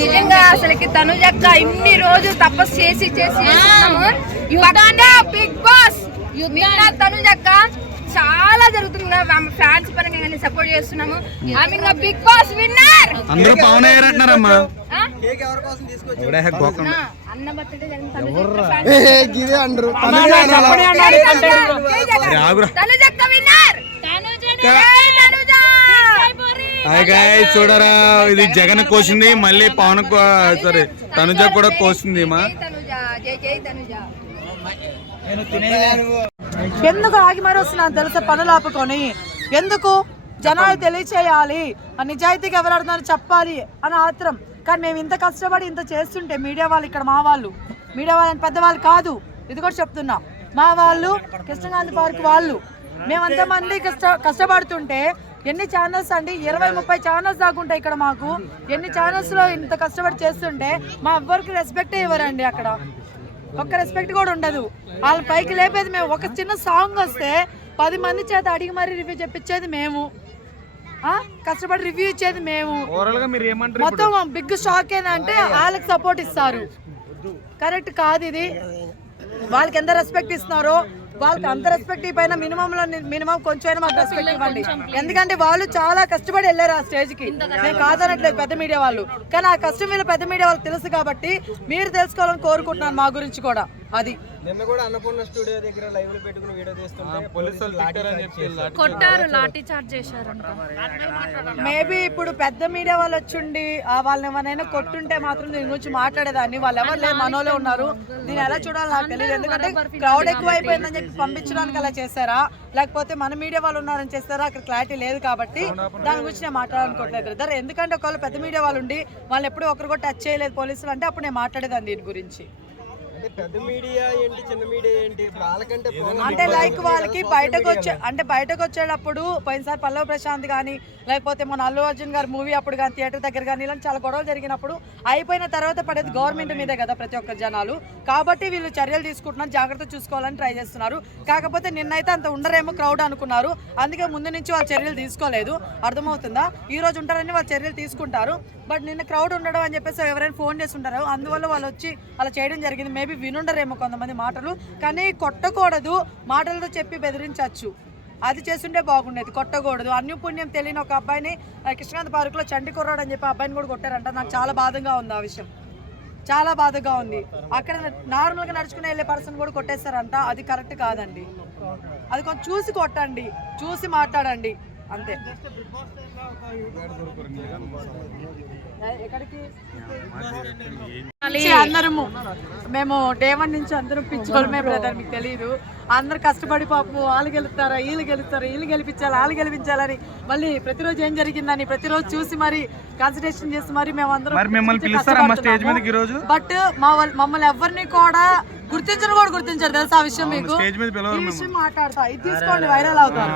నిజంగా అసలుకి తనుజక్క ఇన్ని రోజులు తపస్సు చేసి బిగ్ బాస్ తనుజక్క చాలా జరుగుతుంది. ఫ్యాన్స్ పరంగా కానీ సపోర్ట్ చేస్తున్నాము. బిగ్ బాస్ విన్నర్ అందరూ పవన్ అయ్యారంటున్నారమ్మా. అన్న బర్త్డే తనుజక్క విన్నర్. చూడరా, ఇది జగన్ కోసింది, మళ్ళీ పవన్ సారీ తనుజ కూడా కోసింది. ఎందుకు ఆగి మరి వస్తున్నాను తెలుసా? పనులు ఆపుకొని ఎందుకు జనాలు తెలియచేయాలి, ఆ నిజాయితీగా ఎవరు చెప్పాలి అని ఆత్రం. కానీ మేము ఇంత కష్టపడి ఇంత చేస్తుంటే మీడియా వాళ్ళు, ఇక్కడ మా వాళ్ళు, మీడియా వాళ్ళని పెద్దవాళ్ళు కాదు, ఇది కూడా చెప్తున్నా, మా వాళ్ళు కృష్ణగాంధీ పార్క్ వాళ్ళు, మేమంతమంది కష్టపడుతుంటే ఎన్ని ఛానల్స్ అండి, 20-30 ఛానల్స్ దాకుంటాయి ఇక్కడ మాకు. ఎన్ని ఛానల్స్లో ఇంత కష్టపడి చేస్తుంటే మా ఎవ్వరికి రెస్పెక్టే ఇవ్వరండి. అక్కడ ఒక్క రెస్పెక్ట్ కూడా ఉండదు. వాళ్ళ పైకి లేపేది మేము. ఒక చిన్న సాంగ్ వస్తే 10 మంది చేత అడిగి మరీ రివ్యూ చెప్పించేది మేము, కష్టపడి రివ్యూ ఇచ్చేది మేము. మొత్తం బిగ్ షాక్ ఏంటంటే వాళ్ళకి సపోర్ట్ ఇస్తారు. కరెక్ట్ కాదు ఇది. వాళ్ళకి ఎంత రెస్పెక్ట్ ఇస్తున్నారో వాళ్ళకి అంత రెస్పెక్ట్ పైన మినిమం కొంచెం మాకు రెస్పెక్ట్ ఇవ్వండి. ఎందుకంటే వాళ్ళు చాలా కష్టపడి వెళ్ళారు ఆ స్టేజ్కి. మేము కాదనట్లేదు పెద్ద మీడియా వాళ్ళు, కానీ ఆ కష్టం వీళ్ళు పెద్ద మీడియా వాళ్ళకి తెలుసు కాబట్టి మీరు తెలుసుకోవాలని కోరుకుంటున్నాను మా గురించి కూడా. అది నిన్న కూడా అన్నపూర్ణ స్టూడియో దగ్గర లైవ్ లో పెట్టుకుని వీడియో తీస్తుంటే పోలీసులు కొట్టారు, లాఠీ చార్జ్ చేశారు. మేబీ ఇప్పుడు పెద్ద మీడియా వాళ్ళు వచ్చుండి వాళ్ళని ఎవరైనా కొట్టుంటే మాత్రం దీని గురించి మాట్లాడేదాన్ని. వాళ్ళు ఎవరు లేదు, మనోలే ఉన్నారు. దీన్ని ఎలా చూడాలి నాకు తెలియదు. ఎందుకంటే క్రౌడ్ ఎక్కువ అయిపోయిందని చెప్పి పంపించడానికి అలా చేశారా, లేకపోతే మన మీడియా వాళ్ళు ఉన్నారని చేస్తారా, అక్కడ క్లారిటీ లేదు. కాబట్టి దాని గురించి నేను మాట్లాడాలనుకోవట్లేదు బ్రదర్. ఎందుకంటే ఒకవేళ పెద్ద మీడియా వాళ్ళు ఉండి వాళ్ళు ఎప్పుడు ఒకరు కూడా టచ్ చేయలేదు పోలీసులు అంటే అప్పుడు నేను మాట్లాడేదాన్ని దీని గురించి. పెద్ద మీడియా ఏంటి, చిన్న మీడియా ఏంటి, అంటే లైక్ వాళ్ళకి బయటకు వచ్చేటప్పుడు పోయినసారి పల్లవ ప్రశాంత్ కానీ, లేకపోతే మన అల్లు అర్జున్ గారి మూవీ అప్పుడు కానీ, థియేటర్ దగ్గర కానీ ఇలాంటి చాలా గొడవలు జరిగినప్పుడు అయిపోయిన తర్వాత పడేది గవర్నమెంట్ మీదే కదా ప్రతి ఒక్క జనాలు. కాబట్టి వీళ్ళు చర్యలు తీసుకుంటున్నారు, జాగ్రత్త చూసుకోవాలని ట్రై చేస్తున్నారు. కాకపోతే నిన్నైతే అంత ఉండరేమో క్రౌడ్ అనుకున్నారు, అందుకే ముందు నుంచి వాళ్ళు చర్యలు తీసుకోలేదు. అర్థమవుతుందా? ఈ రోజు ఉంటారని వాళ్ళు చర్యలు తీసుకుంటారు. బట్ నిన్న క్రౌడ్ ఉండడం అని చెప్పేసి ఎవరైనా ఫోన్ చేసి ఉంటారు, అందువల్ల వాళ్ళు వచ్చి అలా చేయడం జరిగింది. మేబీ వినుండరేమో కొంతమంది మాటలు, కానీ కొట్టకూడదు, మాటలతో చెప్పి బెదిరించవచ్చు. అది చేస్తుంటే బాగుండేది, కొట్టకూడదు. అన్యపుణ్యం తెలియని ఒక అబ్బాయిని కృష్ణగాంధీ పార్కులో చంటి కుర్రాడు అని చెప్పి అబ్బాయిని కూడా కొట్టారంట. నాకు చాలా బాధగా ఉంది ఆ విషయం, చాలా బాధగా ఉంది. అక్కడ నార్మల్గా నడుచుకుని వెళ్ళే పర్సన్ కూడా కొట్టేస్తారంట. అది కరెక్ట్ కాదండి. అది కొంచెం చూసి కొట్టండి, చూసి మాట్లాడండి అంతే. అందరము మేము డే 1 నుంచి అందరం పిచ్చోళ్ళమే బ్రదర్, మీకు తెలియదు. అందరు కష్టపడి పాపం వాళ్ళు గెలుస్తారా, వీళ్ళు గెలుస్తారా, వీళ్ళు గెలిపించాలి, వాళ్ళు గెలిపించాలని మళ్ళీ ప్రతిరోజు ఏం జరిగిందని ప్రతిరోజు చూసి మరి కాన్సన్ట్రేషన్ చేసి మరి మేము అందరం. బట్ మమ్మల్ని ఎవరిని కూడా గుర్తించారు తెలుసా ఆ విషయం మీకు. ఈ విషయం మాట్లాడతా, ఇది తీసుకోండి, వైరల్ అవుతారు.